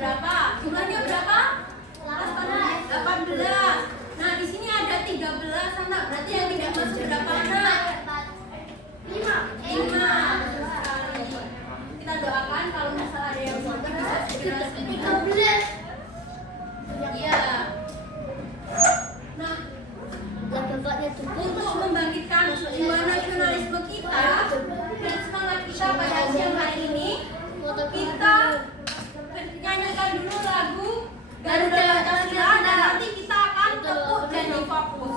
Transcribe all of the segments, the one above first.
berapa? Jumlahnya berapa? 18. Nah, di sini ada 13 anak. Berarti yang tidak masuk berapa anak? 5. Kita doakan kalau misalnya ada yang masuk bisa segera 13. Iya. Nah, untuk membangkitkan jiwa nasionalisme kita dan semangat kita pada siang hari ini, kita nyanyikan dulu lagu Garuda Pancasila dan nanti kita akan tepuk janji fokus.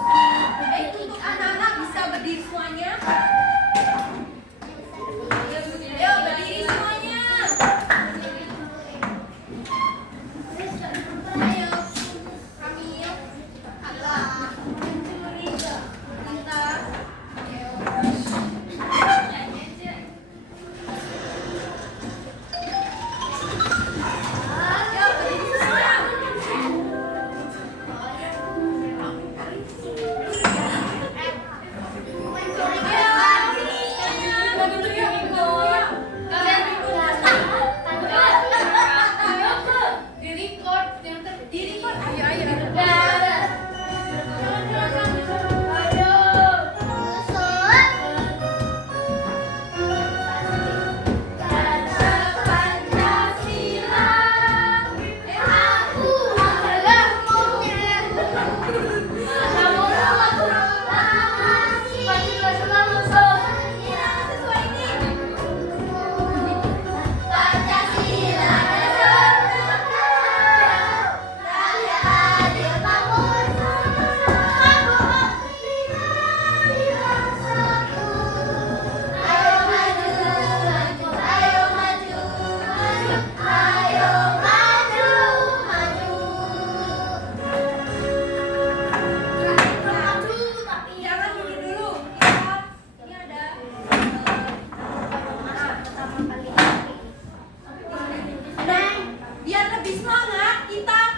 Baik, untuk anak-anak bisa berdiri semuanya. Ayo berdiri semuanya. Ayo, Kamil, Allah, Lita,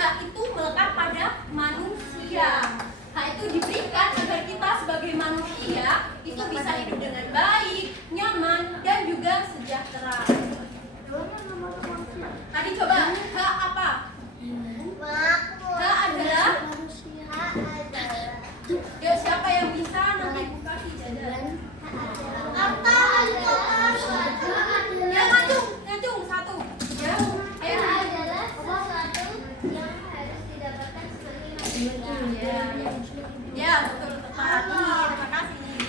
hak itu melekat pada manusia. Hak itu diberikan agar kita sebagai manusia itu bisa hidup dengan baik, nyaman, dan juga sejahtera. Tadi coba, hak apa? Hak adalah. Yuk, siapa yang bisa nanti buka hijadah? Ya, ngacung satu. Ya, ayo. Ya, betul tepat. Terima kasih.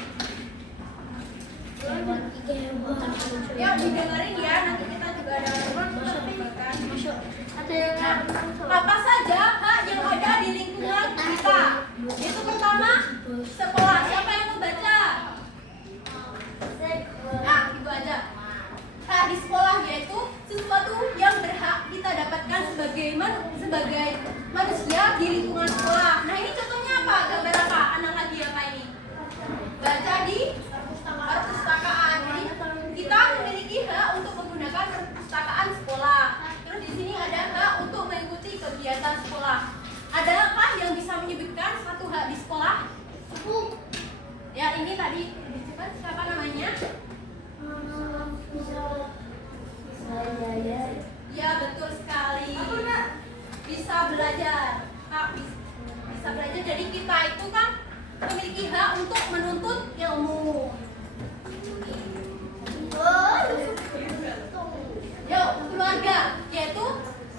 Ya, didengarin ya. Nanti kita juga ada apa saja hak yang ada di lingkungan kita. Itu pertama, sekolah. Siapa yang mau baca? Nah, itu aja. Hak di sekolah yaitu sesuatu yang berhak kita dapatkan sebagai manusia di lingkungan sekolah. Nah, ini contohnya apa? Gambar apa? Analogi apa ini? Baca di perpustakaan. Jadi kita memiliki hak untuk menggunakan perpustakaan sekolah. Terus di sini ada hak untuk mengikuti kegiatan sekolah. Adakah yang bisa menyebutkan satu hak di sekolah? Ya, ini tadi disebut siapa namanya? Ya, betul sekali. Bisa belajar. Hak bisa belajar. Jadi kita itu kan memiliki hak untuk menuntut ilmu. Yuk, keluarga yaitu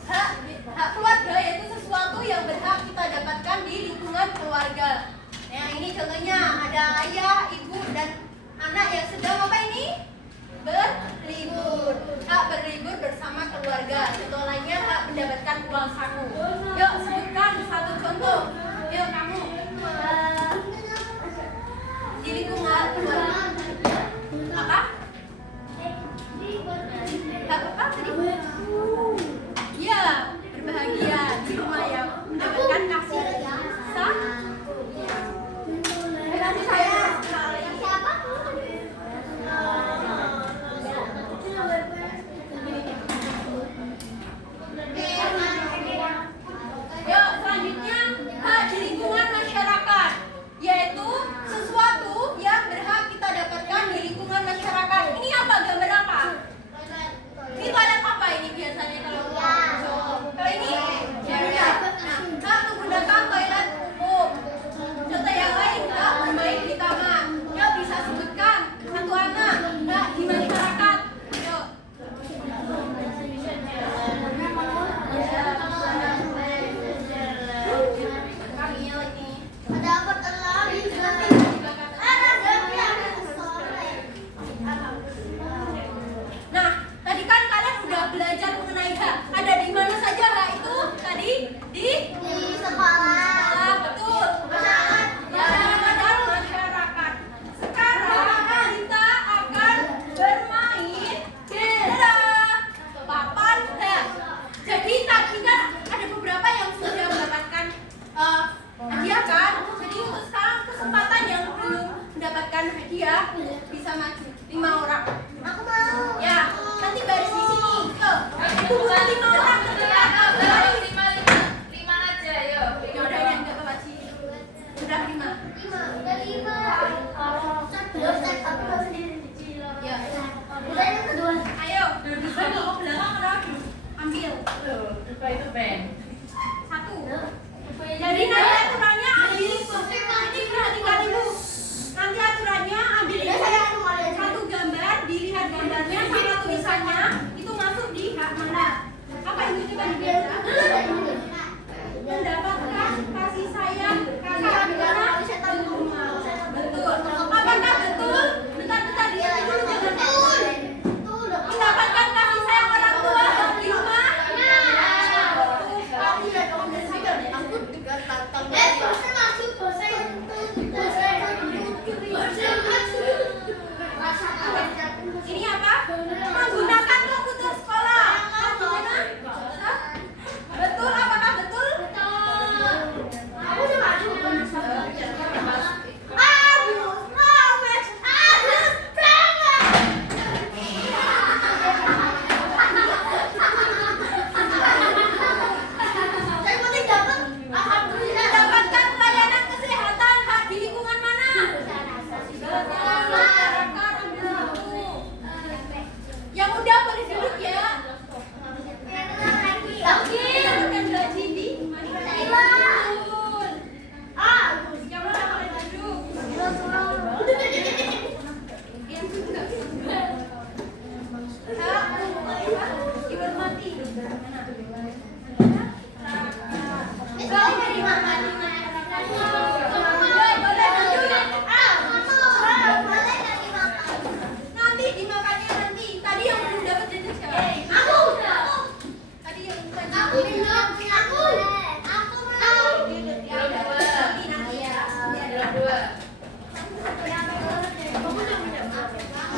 hak keluarga yaitu sesuatu yang berhak kita dapatkan di lingkungan keluarga. Nah, ini contohnya ada ayah, ibu, dan anak yang sedang apa ini? Berlibur. Hak berlibur bersama keluarga. Contoh lainnya hak mendapatkan uang saku. Yuk, sebutkan satu contoh. Yuk, kamu di lingkungan keluarga apa? Hak apa tadi? Iya, berbahagia di rumah ya, mendapatkan kasih sayang. Kasih sayang sekali. Nanti dimakannya nanti. Tadi yang belum dapat jajan siapa? Tadi yang bukan nanti ya.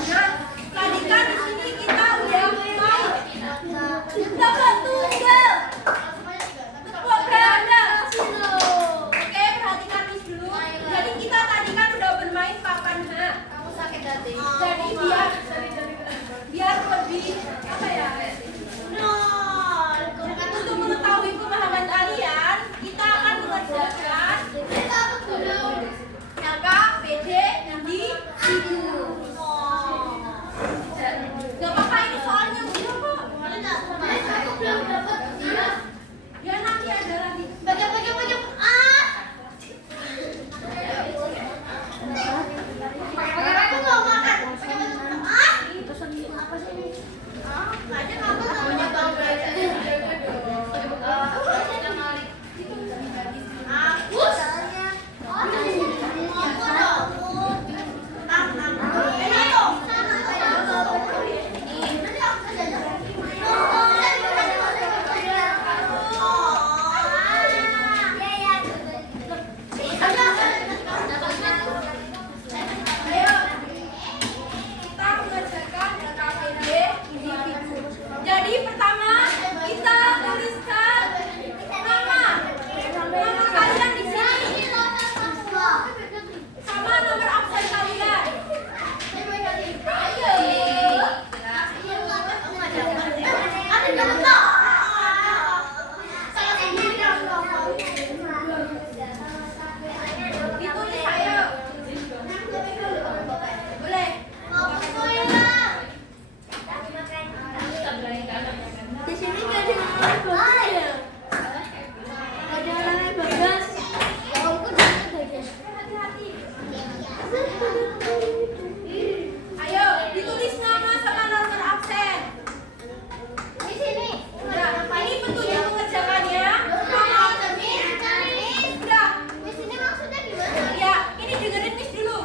Nah, tadi kan di sini kita udah main tebak tunggal. Tepuk ganda. Oke, perhatikan Miss dulu. Jadi kita tadi kan udah bermain papan H. Jadi biar lebih apa ya? Untuk mengetahui pemahaman kalian, kita akan mengerjakan Nyaka, PD, Indi, Ibu. Gak apa-apa ini soalnya udah kok. Ya nanti ada lagi. Ayo, kita mengerjakan KPD individu. Jadi pertama kita tuliskan nama kalian di sini sama nomor absen kalian. Ditulis ayo. Boleh. Di sini nggak ada yang bagus ya? Ada orangnya bagus. Hati-hati. Ayo, ditulis nama sama nomor absen. Udah, ini petunjuk mengerjakannya. Udah. Ya, ini dengerin Miss dulu.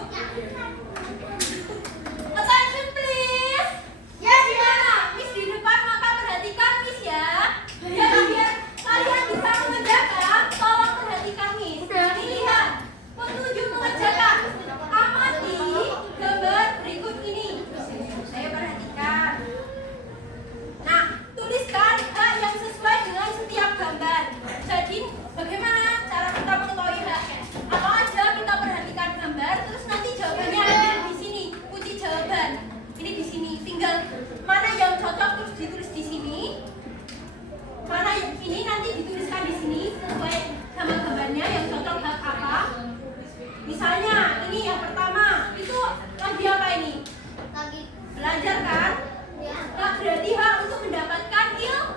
Attention please. Ya, gimana? Miss di depan maka perhatikan Miss ya. Jadi biar kalian bisa mengerjakan, tolong perhatikan Miss. Ini lihat petunjuk mengerjakan. Amati gambar berikut ini. Saya perhatikan. Nah, tuliskan hak yang sesuai dengan setiap gambar. Jadi, bagaimana cara kita mengetahui haknya? Apa aja kita perhatikan gambar, terus nanti jawabannya ada di sini. Kunci jawaban. Ini di sini. Tinggal mana yang cocok terus ditulis di sini. Mana yang ini nanti dituliskan di sini sesuai sama gambarnya yang cocok hak apa. Misalnya, ini yang pertama. Itu lagi apa ini? Belajar kan? Nah, berarti hak untuk mendapatkan ilmu.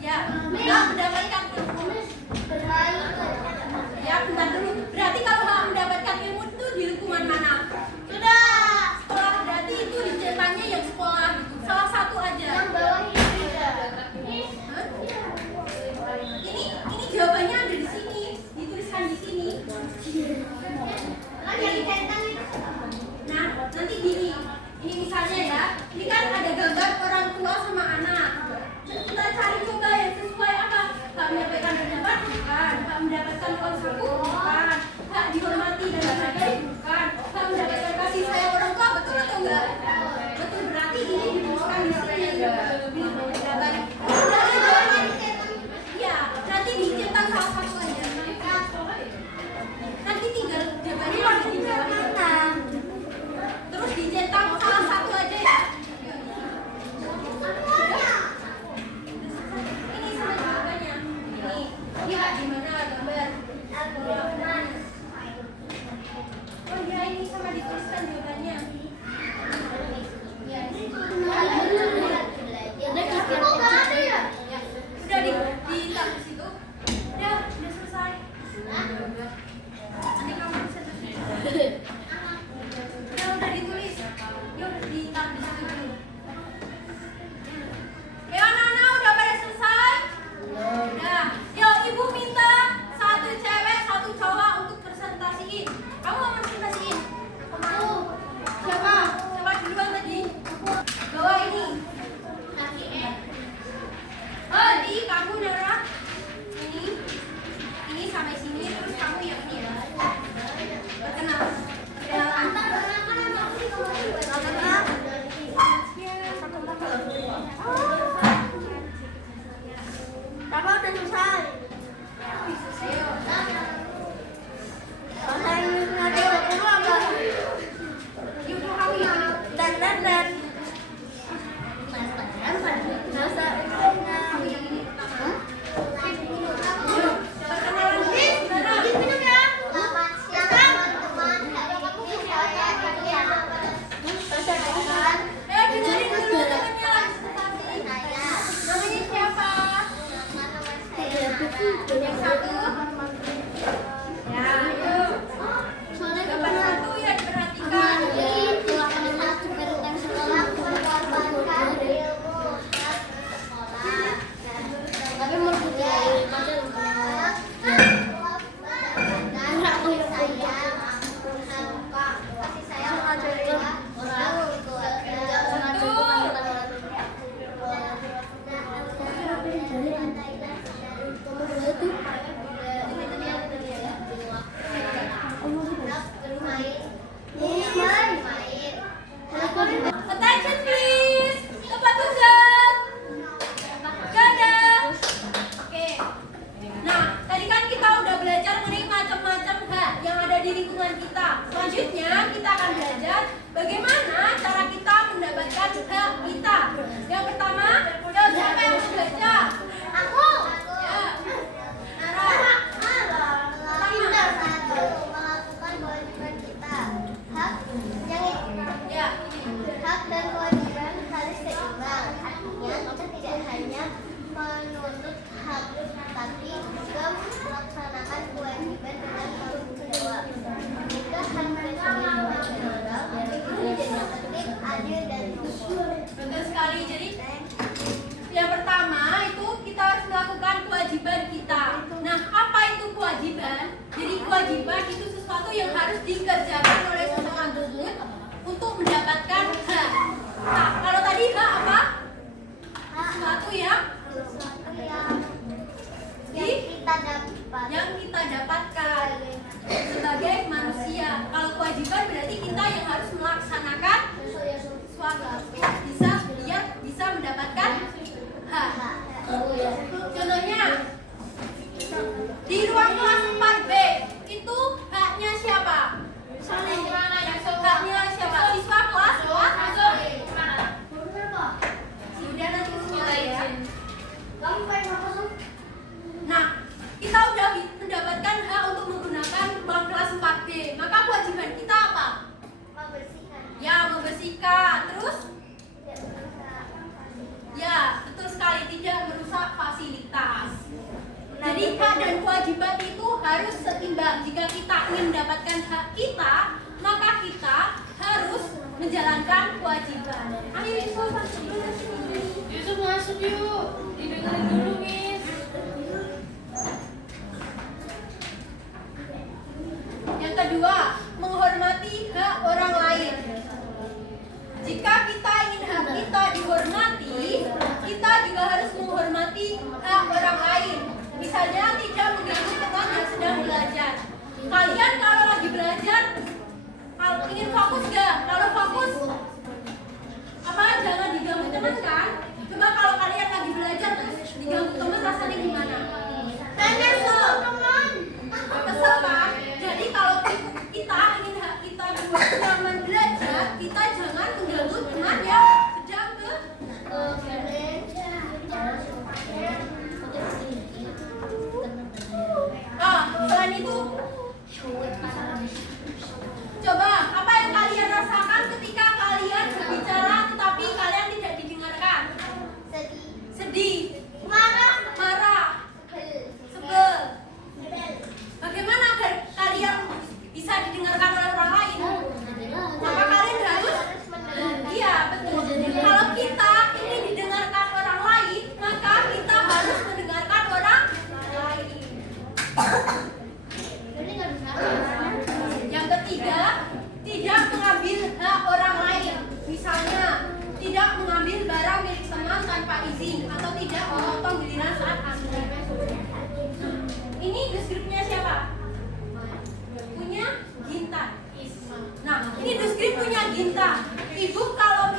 Ya, hak mendapatkan ilmu. Ya, bentar dulu. Berarti kalau hak mendapatkan ilmu itu di lingkungan mana? Sekolah, berarti itu dicetaknya yang sekolah. Salah satu aja. Hah? Ini jawabannya ada di sini. Dituliskan di sini. Nah, nanti gini. Ini misalnya ya. Ini kan ada gambar orang tua sama anak. Kita cari coba yang sesuai apa? Hak menyampaikan pendapat bukan. Hak mendapatkan uang saku bukan. Hak dihormati dan dihargai bukan. Hak mendapatkan kasih sayang orang tua betul atau enggak? Betul, berarti ini dituliskan di sini. Iya, nanti dicetak salah satu aja. Nanti tinggal jawabannya harus dijawab mana. Terus dicetak salah satu aja ya. Ini sama jawabannya. Ini lihat di mana gambar. Oh ya, ini sama dituliskan jawabannya. kewajiban itu sesuatu yang harus dikerjakan oleh seseorang tersebut untuk mendapatkan hak. Nah, kalau tadi hak apa? Sesuatu yang kita dapatkan sebagai manusia. Kalau kewajiban berarti kita yang harus melaksanakan suatu biar bisa mendapatkan hak. Contohnya di ruang kelas 4B itu haknya siapa? Haknya siapa? Siswa kelas 4B. Sudah nanti semua ya. Nah, kita udah mendapatkan hak untuk menggunakan ruang kelas 4B. Maka kewajiban kita apa? Ya, membersihkan. Terus? Ya, betul sekali, tidak merusak fasilitas. Jadi hak dan kewajiban itu harus setimbang. Jika kita ingin mendapatkan hak kita, maka kita harus menjalankan kewajiban. Ayo Yusuf masuk dulu sini. Yusuf masuk yuk. Didengerin dulu, Miss. Yang kedua, menghormati hak orang lain. Jika kita ingin hak kita dihormati, kita juga harus menghormati hak orang lain. Misalnya tidak mengganggu teman yang sedang belajar. Kalian kalau lagi belajar, kalau ingin fokus gak? Kalau fokus, apa jangan diganggu teman kan? Coba kalau kalian lagi belajar terus diganggu teman rasanya gimana? Kesel, kesel kan? Jadi kalau kita ingin hak kita nyaman belajar, kita jangan mengganggu teman yang sedang selain itu, coba apa yang kalian rasakan ketika kalian berbicara tetapi kalian tidak didengarkan? Sedih, marah, sebel. Bagaimana agar kalian bisa didengarkan oleh orang lain? Maka kalian harus, iya betul. Kalau kita ingin didengarkan orang lain, maka kita harus mendengarkan orang lain. Yang ketiga, tidak mengambil hak orang lain. Misalnya, tidak mengambil barang milik teman tanpa izin atau tidak memotong giliran saat antri. Ini deskripsinya siapa? Punya Ginta. Nah, ini deskrip punya Ginta. Ibu kalau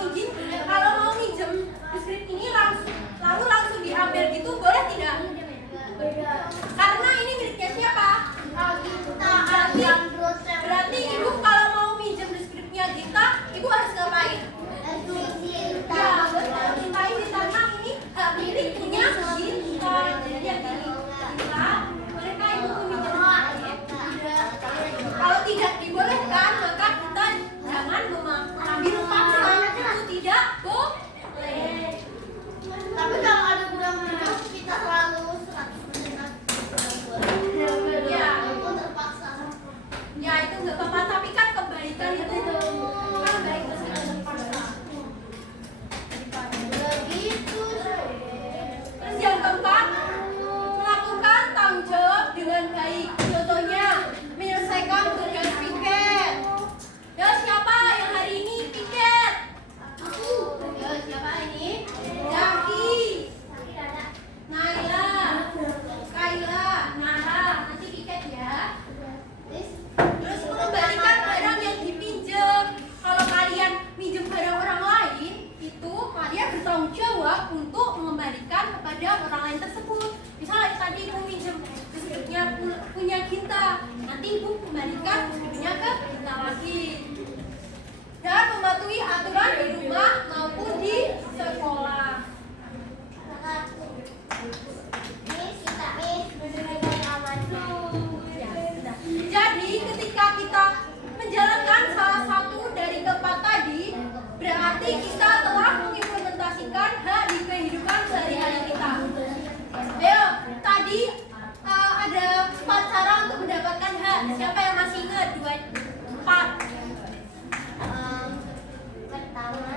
mau minjem deskrip ini langsung diambil gitu, boleh tidak? Karena ini miliknya siapa? Berarti ibu kalau mau minjem deskripsinya Ginta, ibu harus ngapain? Ya, betul. Mintain karena ini hak milik punya Ginta. Jadi yang ini Ginta, bolehkah ibu minjem? Kalau tidak dibolehkan, maka kita jangan mengambil paksa. Itu tidak boleh. Tapi kalau ada kurang kita selalu ya itu nggak apa-apa, tapi kan kebaikan itu kan baik terpaksa. begitu. Terus yang keempat, melakukan tanggung jawab dengan baik. Contohnya menyelesaikan tugas piket. Ya siapa yang hari ini piket? Aku. Ya siapa ini? Jaki, Naila, Kaila, Nara. Nanti piket ya. Terus mengembalikan barang yang dipinjam. Kalau kalian minjem barang orang lain, itu kalian bertanggung jawab untuk mengembalikan kepada orang lain tersebut. Misalnya tadi ibu minjem deskripsinya punya Ginta, nanti ibu kembalikan deskripsinya ke Ginta lagi. Dan mematuhi aturan di rumah maupun di sekolah. Jadi ketika kita menjalankan salah satu dari keempat tadi, berarti kita telah mengimplementasikan hak di kehidupan sehari-hari kita. Ayo, tadi ada 4 cara untuk mendapatkan hak. Siapa yang masih ingat? 4. Pertama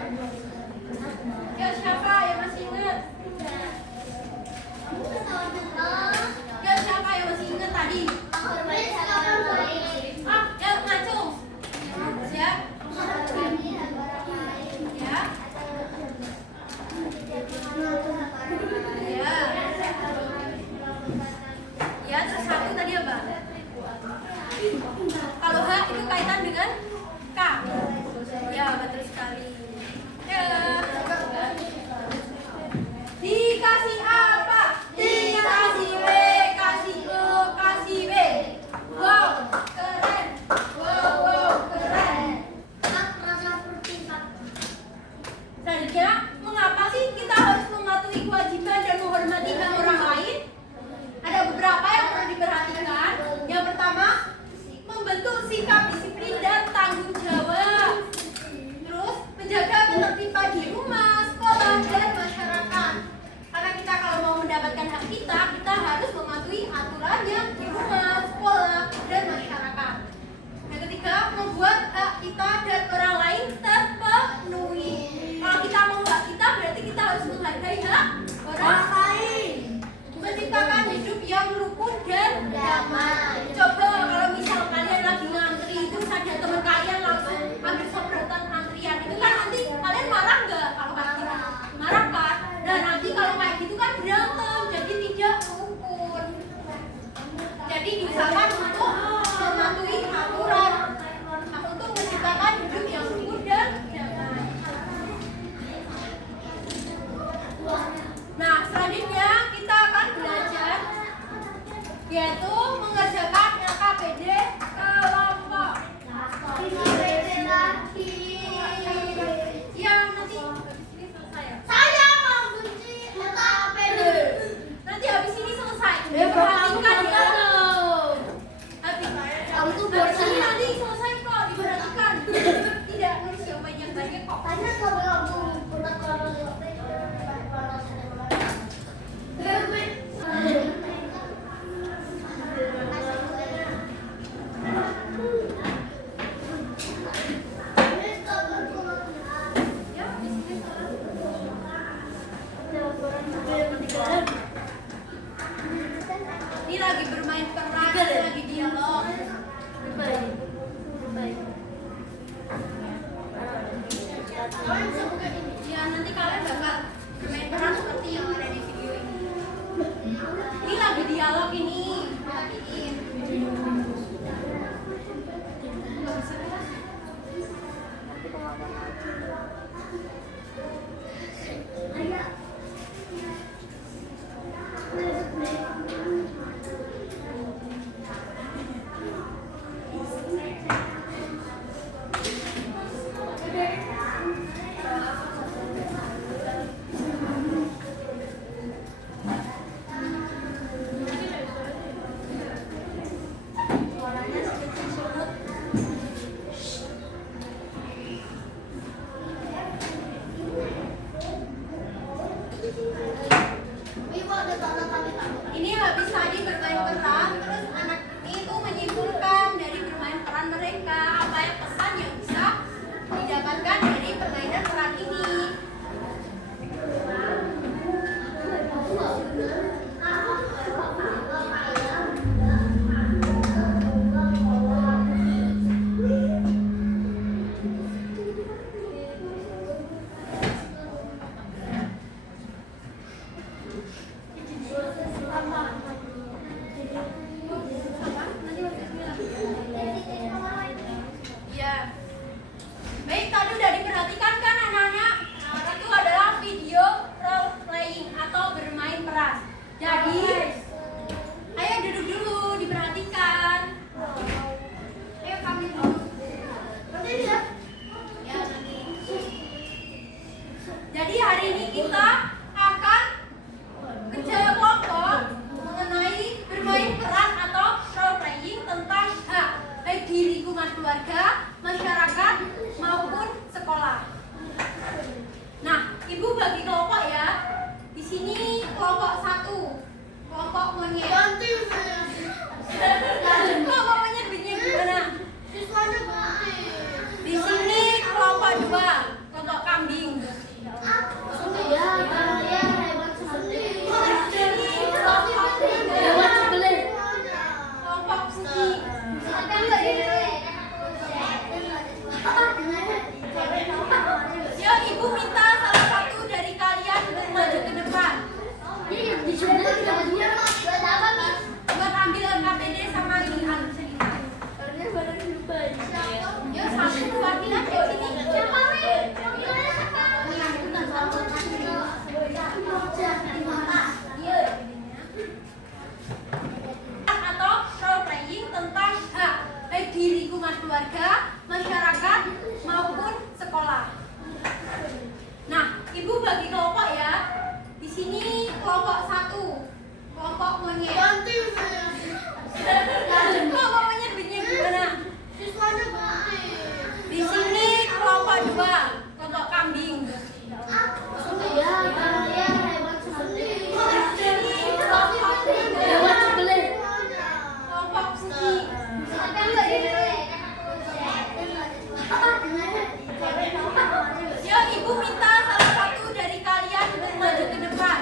yaitu mengerjakan LKPD kelompok. Ya nanti habis ini selesai ya. Saya mau kunci LKPD. Nanti habis ini selesai. Perhatikan ya. Habis ini nanti selesai kok, diperhatikan. Tidak nulis jawaban yang banyak kok. Tanya kalau kamu putar kalau Ya, habis ini ini lagi bermain peran, lagi dialog. Ya nanti kalian bakal bermain peran seperti yang ada di video ini. Ini lagi dialog ini. Perhatiin. Nggak bisa kan? Suaranya sedikit surut. Ini habis tadi bermain peran, terus anak ini tuh menyimpulkan dari bermain peran mereka apa yang pesan yang bisa didapatkan dari permainan peran ini. Iya. Baik, tadi udah diperhatikan kan anak-anak? Itu adalah video role playing atau bermain peran. Jadi, ayo duduk dulu, diperhatikan. Ayo kami dulu. Ya, nanti. Jadi hari ini kita akan kerja kelompok mengenai bermain peran atau role playing tentang hak baik di lingkungan keluarga, masyarakat maupun sekolah. Nah, ibu bagi kelompok ya. Di sini kelompok 1, kelompok monyet. Ganti saya. Kelompok monyet bunyinya gimana? Siswanya baik. Di sini kelompok 2, kelompok kambing. Ya, kalian hebat sekali. Di sini kelompok 3, kelompok putih. Ya, ibu minta salah satu dari kalian untuk maju ke depan. Buat ambil LKPD sama ini alat cerita. Yuk, satu perwakilan di sini. Atau role playing tentang hak baik di lingkungan keluarga, masyarakat maupun sekolah. Nah, ibu bagi kelompok ya. Di sini kelompok 1, kelompok monyet. Ganti saya. Kelompok monyet bunyinya gimana? Siswanya baik. Di sini kelompok 2, kelompok kambing. Ya, kalian hebat sekali. Di sini kelompok 3, kelompok putih. Ya, ibu minta salah satu dari kalian untuk maju ke depan.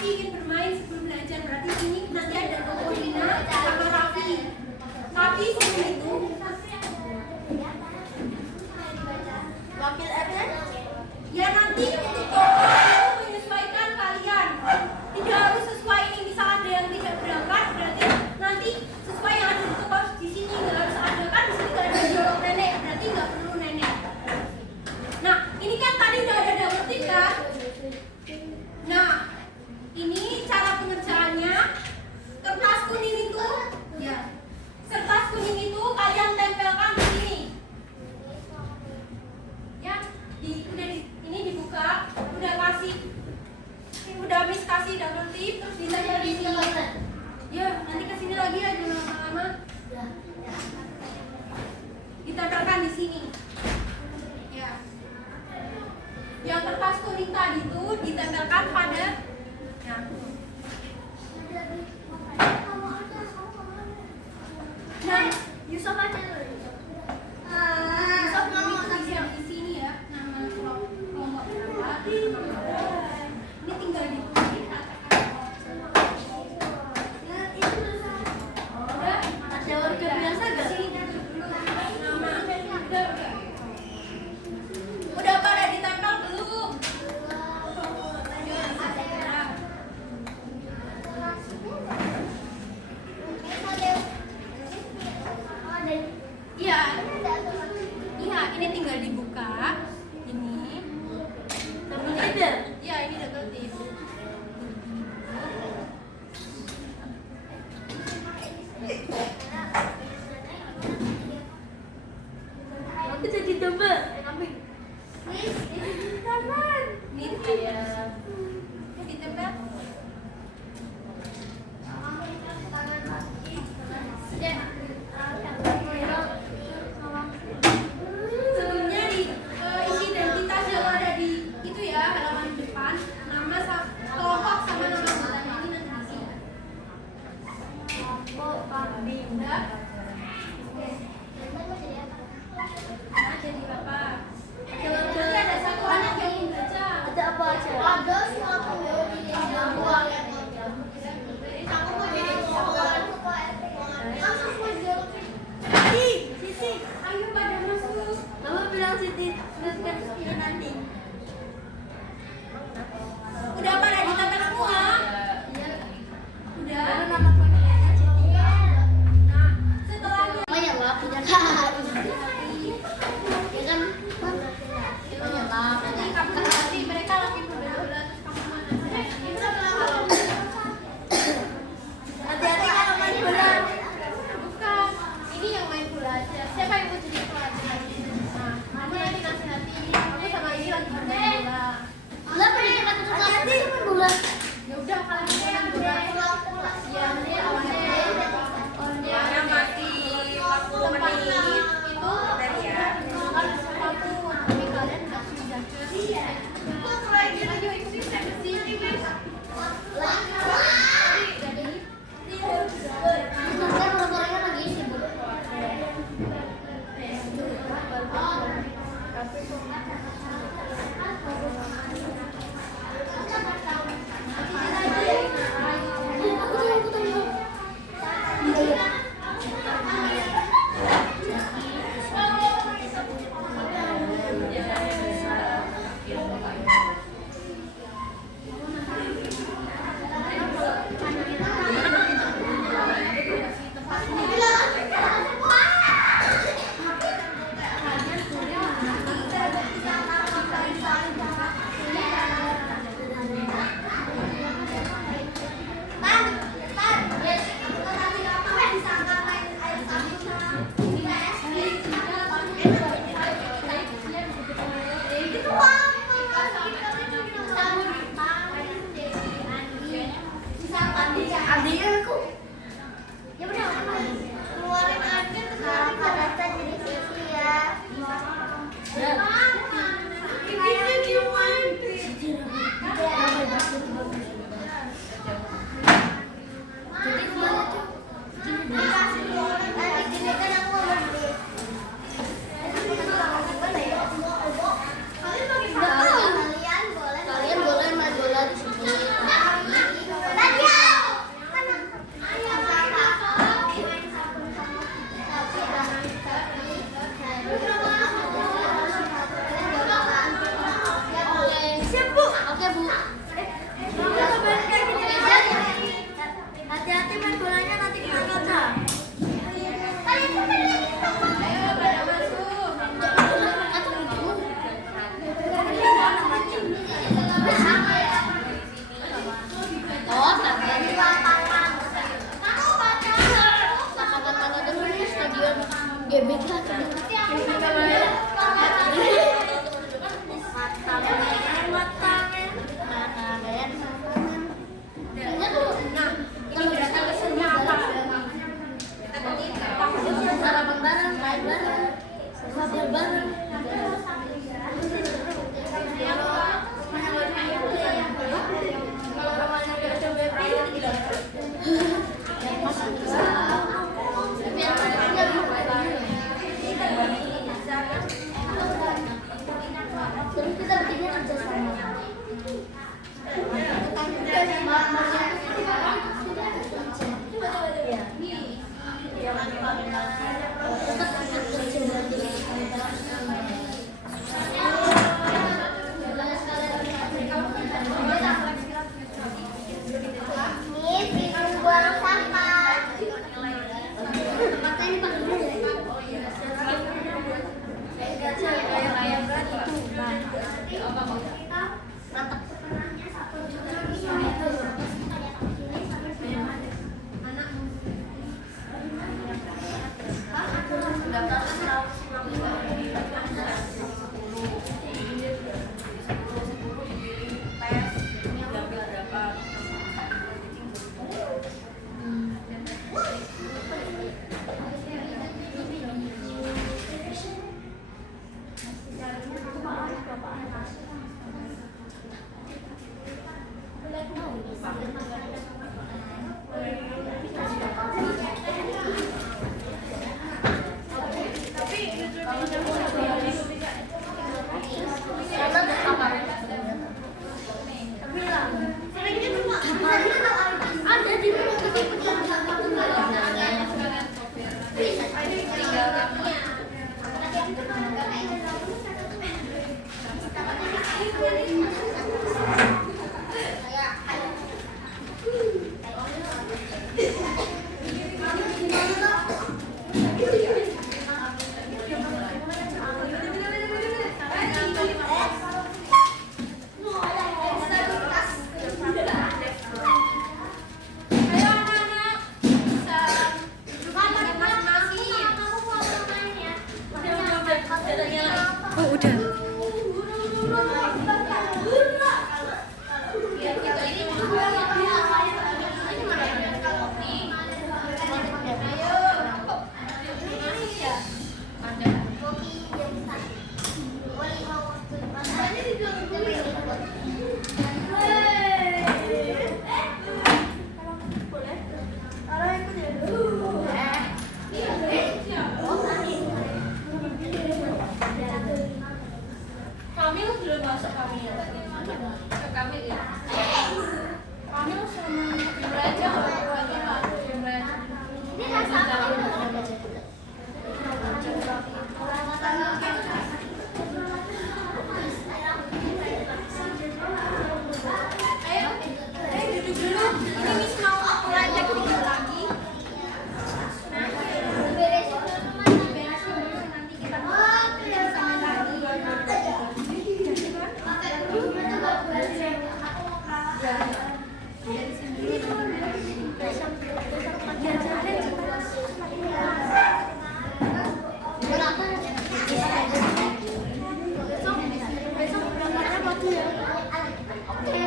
Raffi ingin bermain sebelum belajar. Berarti ini nanti ada Kokolina sama Raffi. Tapi sebelum itu Wakil RT? ya nanti untuk pokok itu menyesuaikan kalian. Tidak harus sesuai ini. Misal ada yang tidak berangkat, berarti nanti sesuai yang ada di toko di sini. Nggak harus ada kan di sini nggak ada dialog nenek, berarti nggak perlu nenek. Nah ini kan tadi udah ada double tick kan? Nah ini cara pengerjaannya. Kertas kuning itu, ya kertas kuning itu kalian tempelkan di sini. Ya, ini dibuka, udah Miss kasih double tip, terus ditempel di sini. Ya, nanti kesini lagi ya jangan lama-lama. Ditempelkan di sini. Ya. Yang kertas kuning tadi itu ditempelkan pada, ya. Nah, Yusuf aja dulu. Yusuf mau di sini ya, nama kelompok berapa? Ini tinggal di udah Ada warga biasa gak? sini duduk dulu. Nama udah pada ditempel belum? Iya, iya ini tinggal dibuka. Ini. Iya ini double tip. Aku jadi double. Ini kayak ditempel. Sebelumnya di isi identitas yang ada di itu ya halaman depan, nama kelompok sama nama anggotanya ini nanti diisi. Udah. Nah, jadi apa? Nanti ada satu anak yang ingin baca. Ada apa aja? Bu. Hati-hati main bolanya nanti kena kaca. Ayo pada masuk. Oh, tangan. Tangan dulu di stadion GBK. Ini gerakan kesennya apa? Sarapan bareng, main bareng, ngobrol bareng. Kalau namanya gak ada baby, gila. Terus kita bikinnya kerja sama. Nih, bingung buang sampah. Tempatnya ini Pak dulu ya. Ada di Ayo anak-anak, kamar masing-masing. Oh, udah. Kamil belum masuk Kamil. Kami ya. Kamil sama Imran aja, Imran. Ini rasa apa? Ayo, duduk dulu. Ini Miss mau ngajak dikit lagi. Beresin dulu, Mas. Beresin dulu, nanti kita Oh, bisa main lagi. Besok berangkatnya pagi ya. Oke.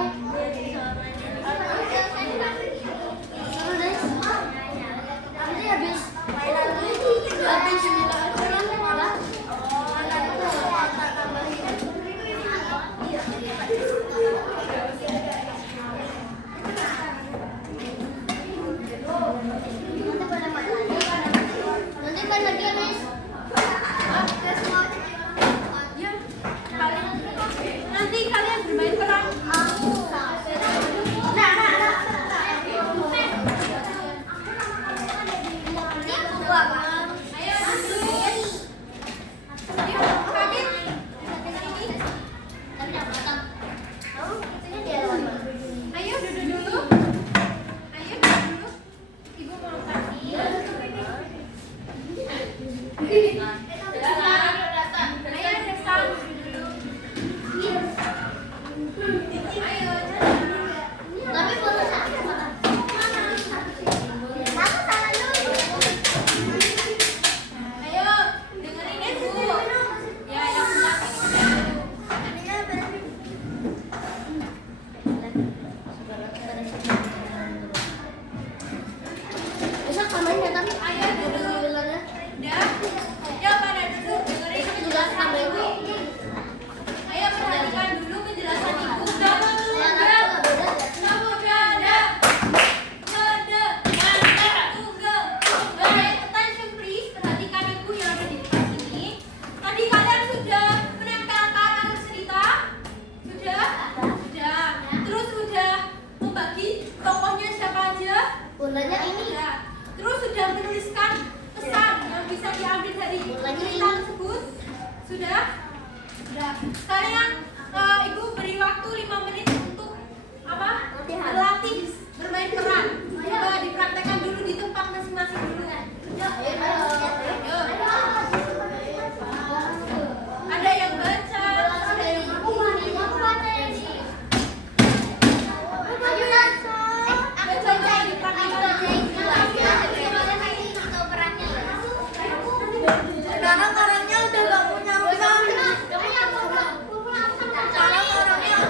Nanti habis Bolanya ini. Ya. Terus sudah menuliskan pesan yang bisa diambil dari cerita tersebut? Sudah? Sudah. Sekarang Ibu beri waktu 5 menit untuk apa? Berlatih bermain peran. Coba dipraktekkan dulu di tempat masing-masing dulu. Ayo. Ada yang baca, ada yang coba dipraktekkan. Sekarang orangnya udah gak punya rumah. Sekarang orangnya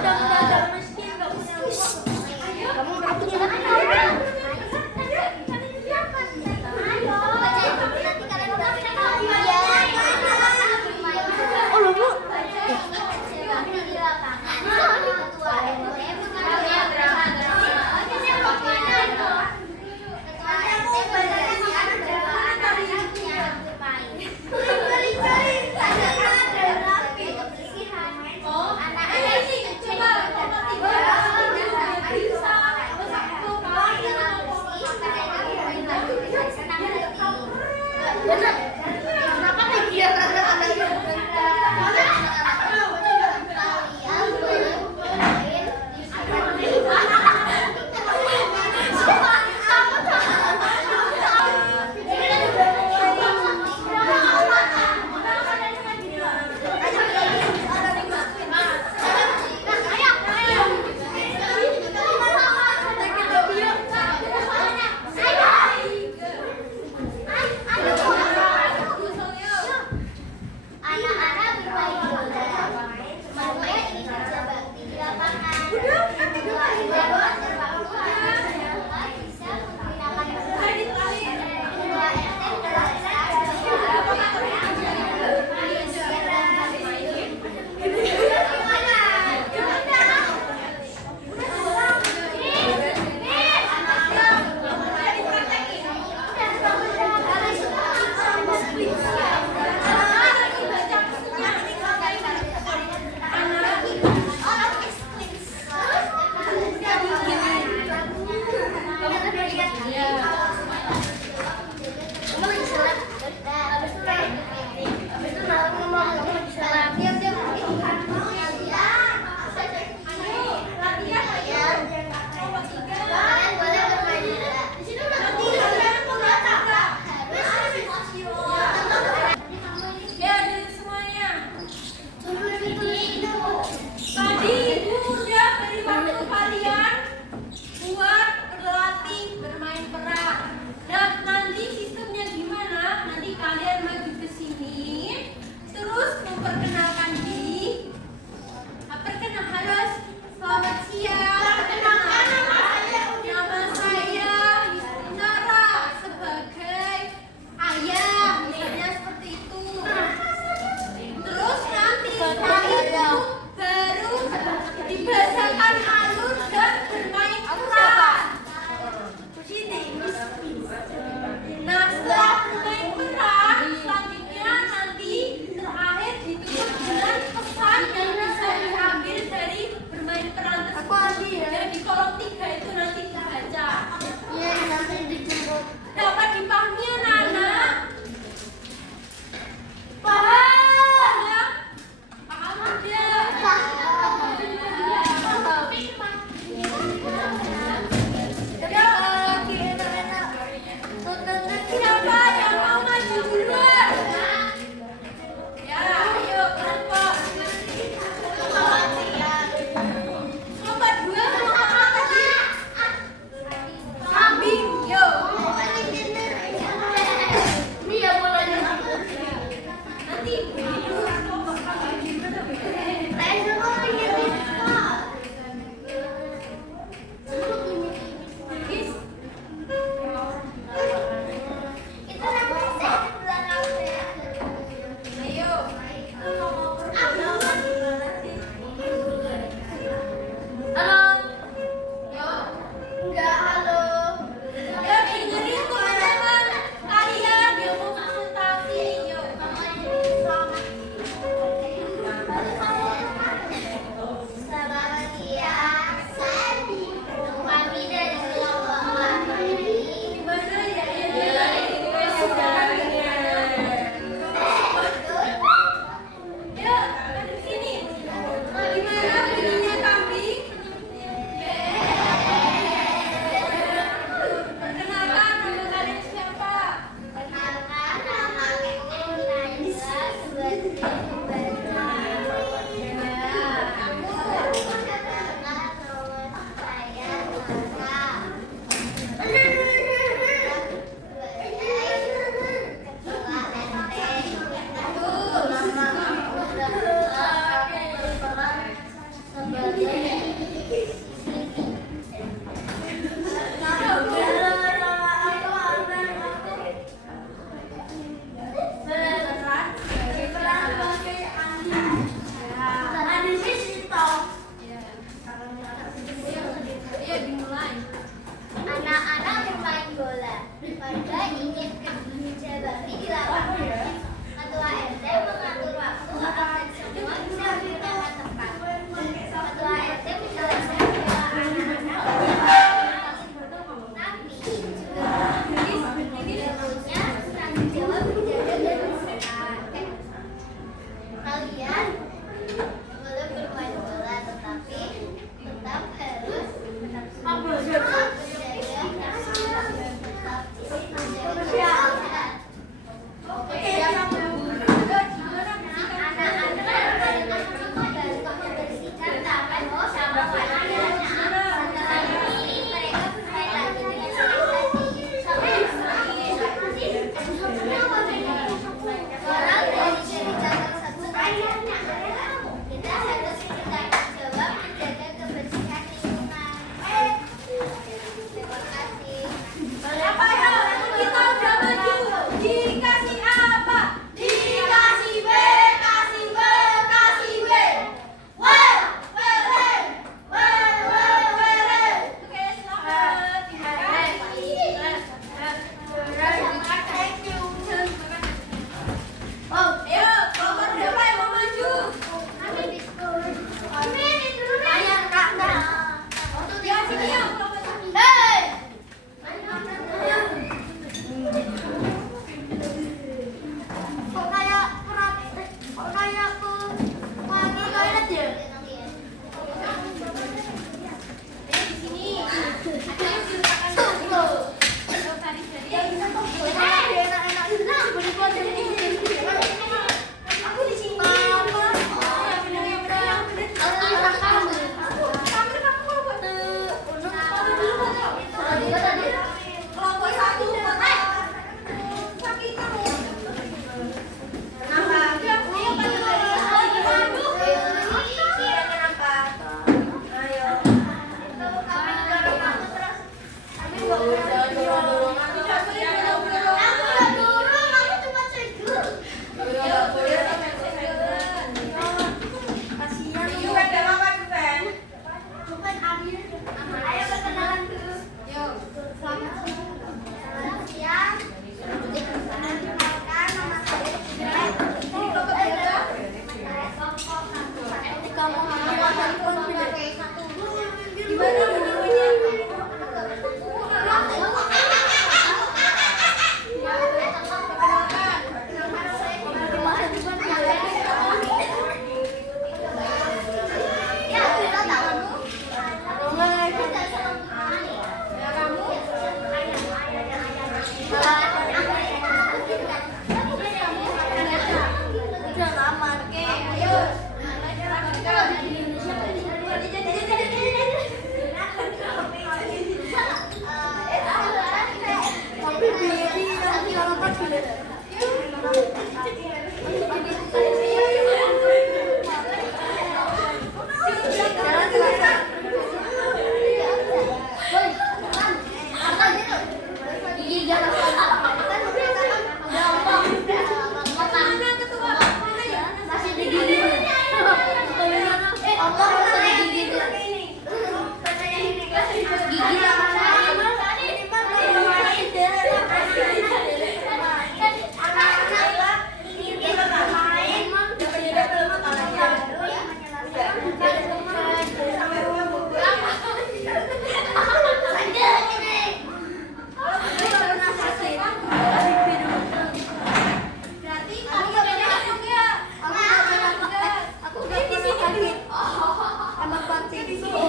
di sini.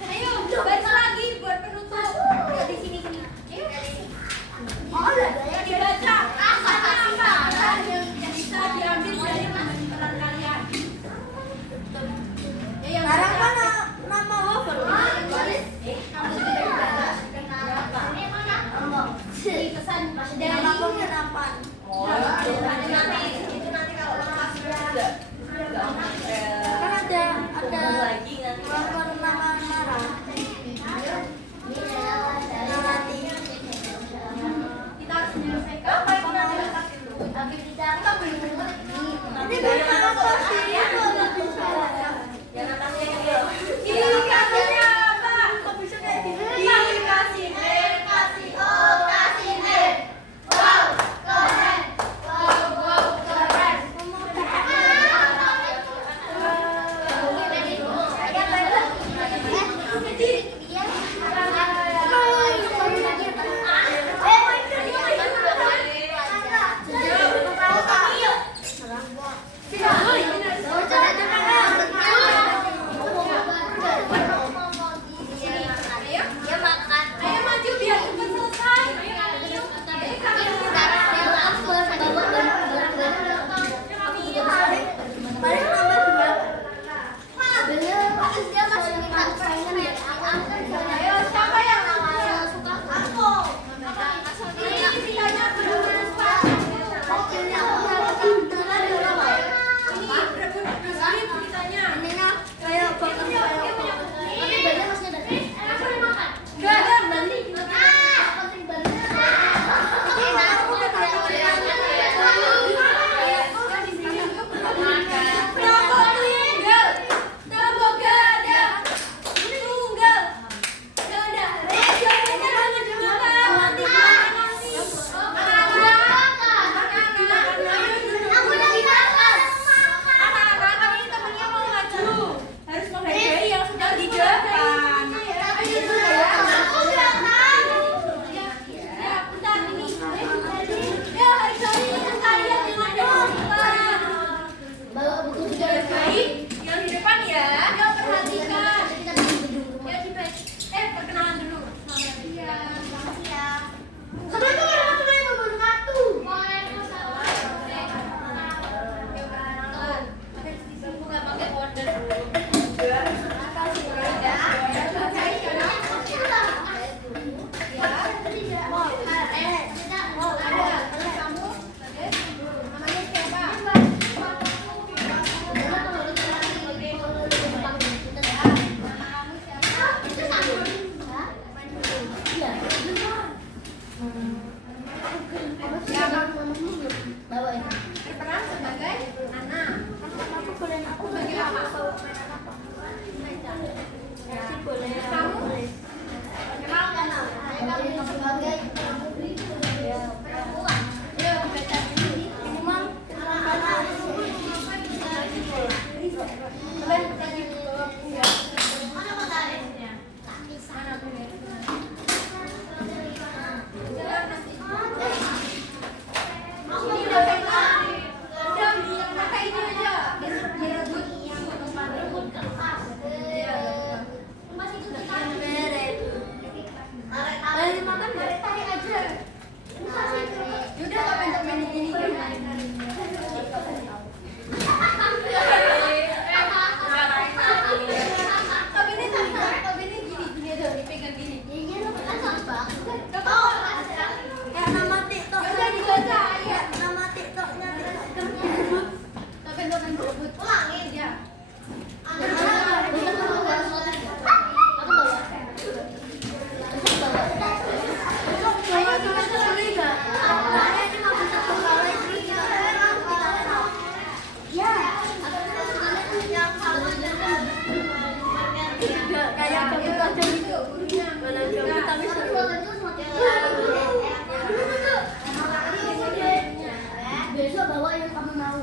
Ayo, baca lagi buat penutup. Ya, di sini sini. Ayo. Dibaca. Apa yang bisa diambil dari pembelajaran kalian? Ya, yang Sekarang baca. kan nama wafer. Pesan dari Nama penginapan. itu nanti kalau lepas juga. Kan ada wafer nama merah. Narati. Kita harus menyelesaikan Ini bukan apa sih? ini katanya apa? Kok bisa kayak gini? Dikasih Ayo maju biar cepat selesai. Paling nambah dua. Ayo siapa yang ini ditanya belum Pak. Ini berebut ditanya. Kayak bakar Gak ada balik. Harus menghargai yang sudah di depan. Ya, bentar ini. Ya, hargai yang kalian yang ada di depan. Hargai yang di depan ya. Ya, perhatikan. Ya, perkenalan dulu. Berperan sebagai anak. Sebagai apa? Kamu? Kenalkan. Ayo baca ini. Kalian lagi bawa enggak? Mana punya? Ini udah pegang. Udah pakai ini aja. Direbut. Yaudah apa yang main ini? Tapi ini gini aja dipegang gini. Kayak nama TikTok. Udah dibaca ya. Nama TikToknya Tapi untuk main berebut. Ya. Ayo kita sekali enggak? Nah, ini mau bisa sekali. Ya. Kayak kamu aja gitu. Mana jauh tapi seru. Besok bawa yang kamu mau.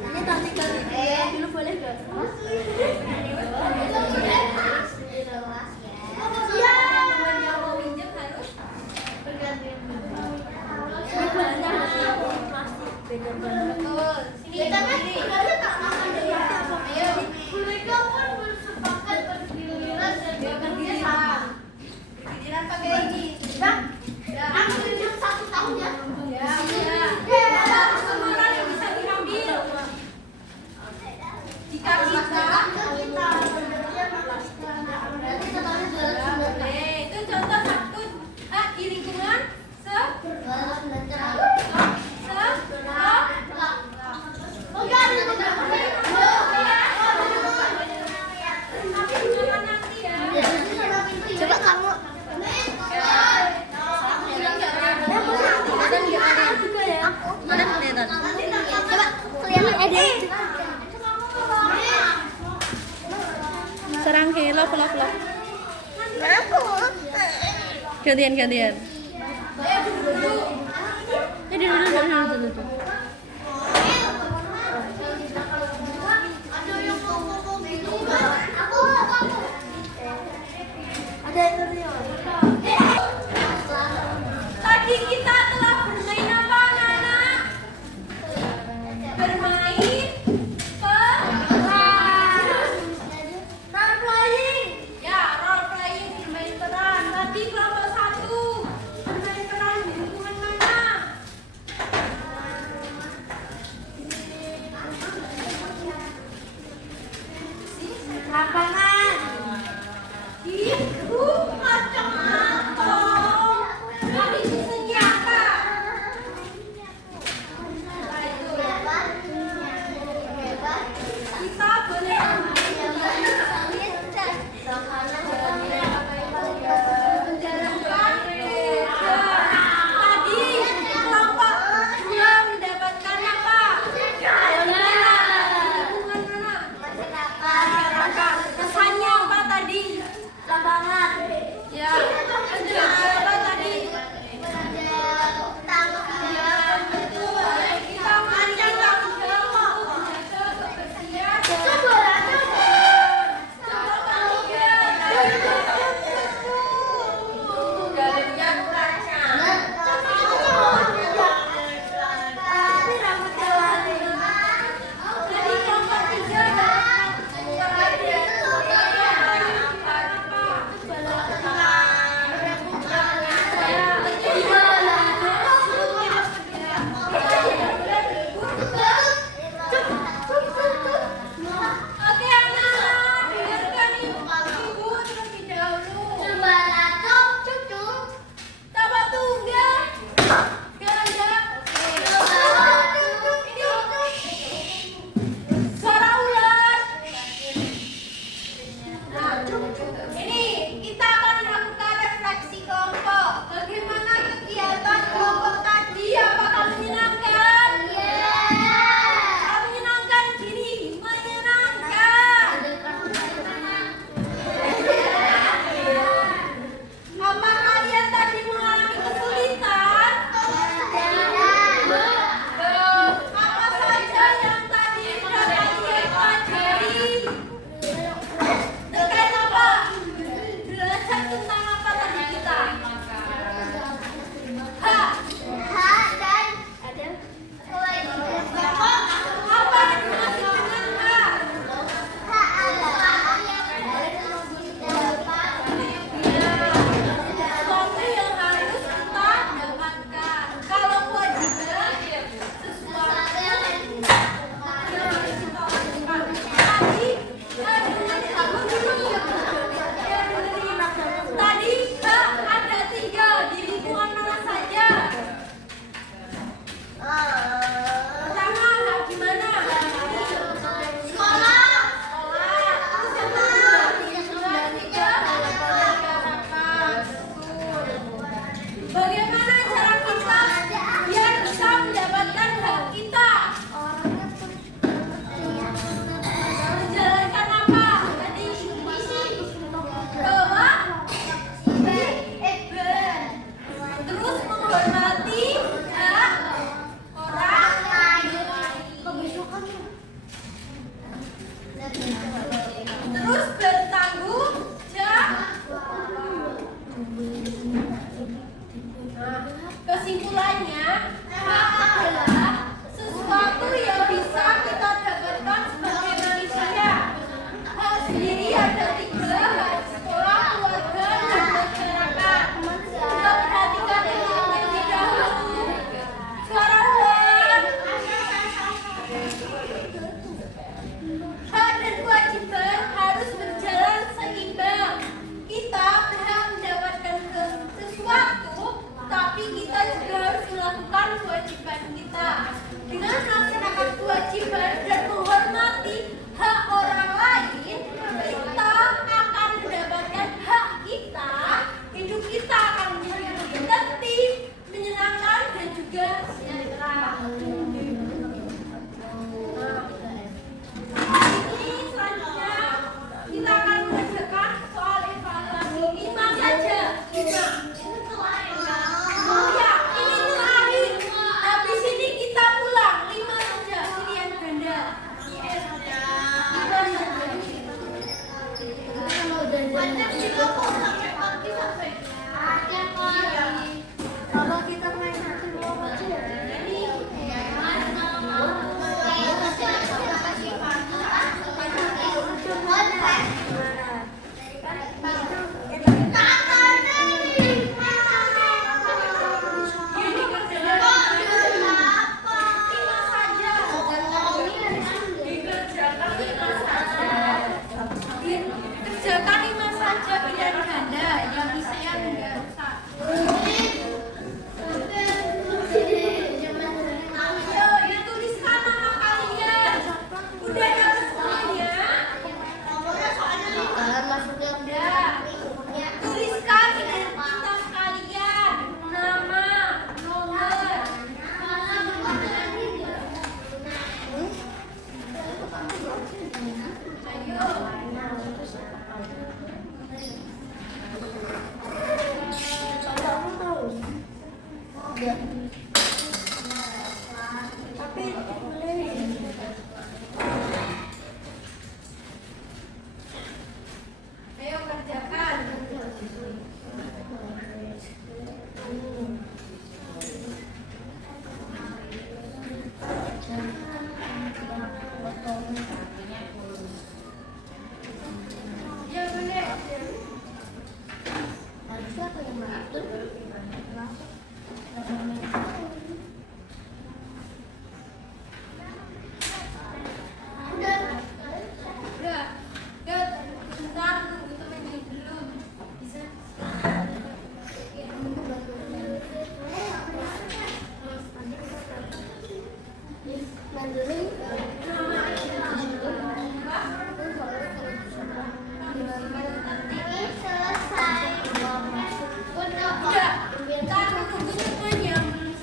Ini tadi kali dulu boleh enggak? Teman yang mau minjem harus Ini bahannya masih plastik. Beda banget. betul. Sini. Ayo. sekarang Ki, love. Gantian. Duduk. Ada yang Tadi kita telah bermain apa, anak-anak? Bermain role playing. Ya, role playing, bermain peran. Tadi kelompok 1 bermain peran di lingkungan mana? Kalau kita main satu dua macam. Kerjakan 5 saja pilihan ganda yang isinya enggak usah. Ya tuliskan nama kalian. Udah dapat semuanya? Udah. Tuliskan identitas kalian, nama, nomor. Tapi boleh. Ayo kerjakan. Ya boleh. Harusnya aku yang mengatur. Udah. Udah. Sebentar tunggu temennya dulu. Bisa. Udah. Ntar tunggu semuanya belum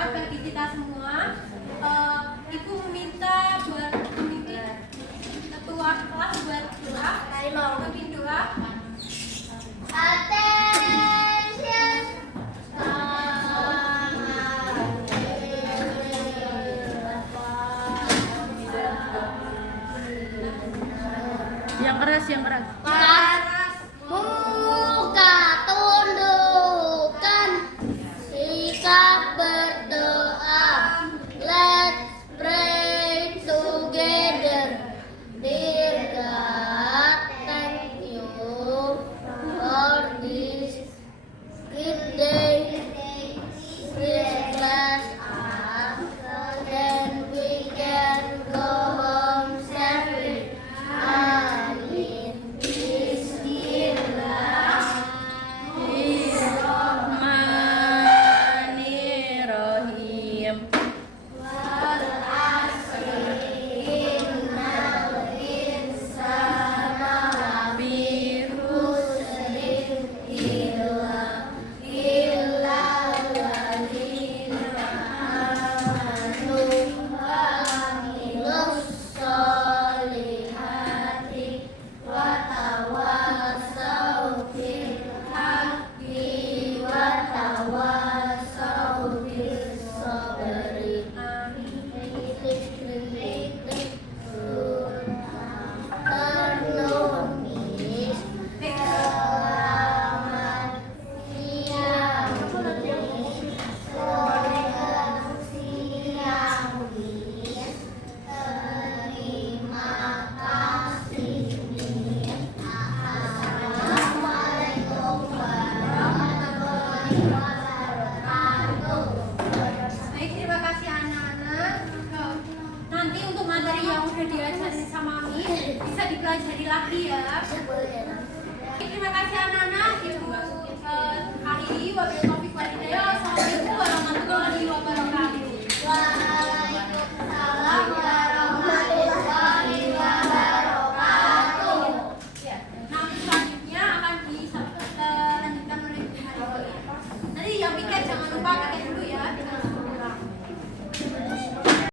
bermanfaat bagi kita semua. Ibu meminta buat ketua kelas buat doa, memimpin doa. Attention. Yang keras, yang keras. Muka tundukkan, sikap berdoa. Let's pray together. Dear God, thank you for this good day. Please bless us, then we can go home safely. Amin. Bismillahirrahmanirrahim. Baik, terima kasih anak-anak. Nanti untuk materi yang udah diajarin sama Mami bisa dipelajari lagi ya.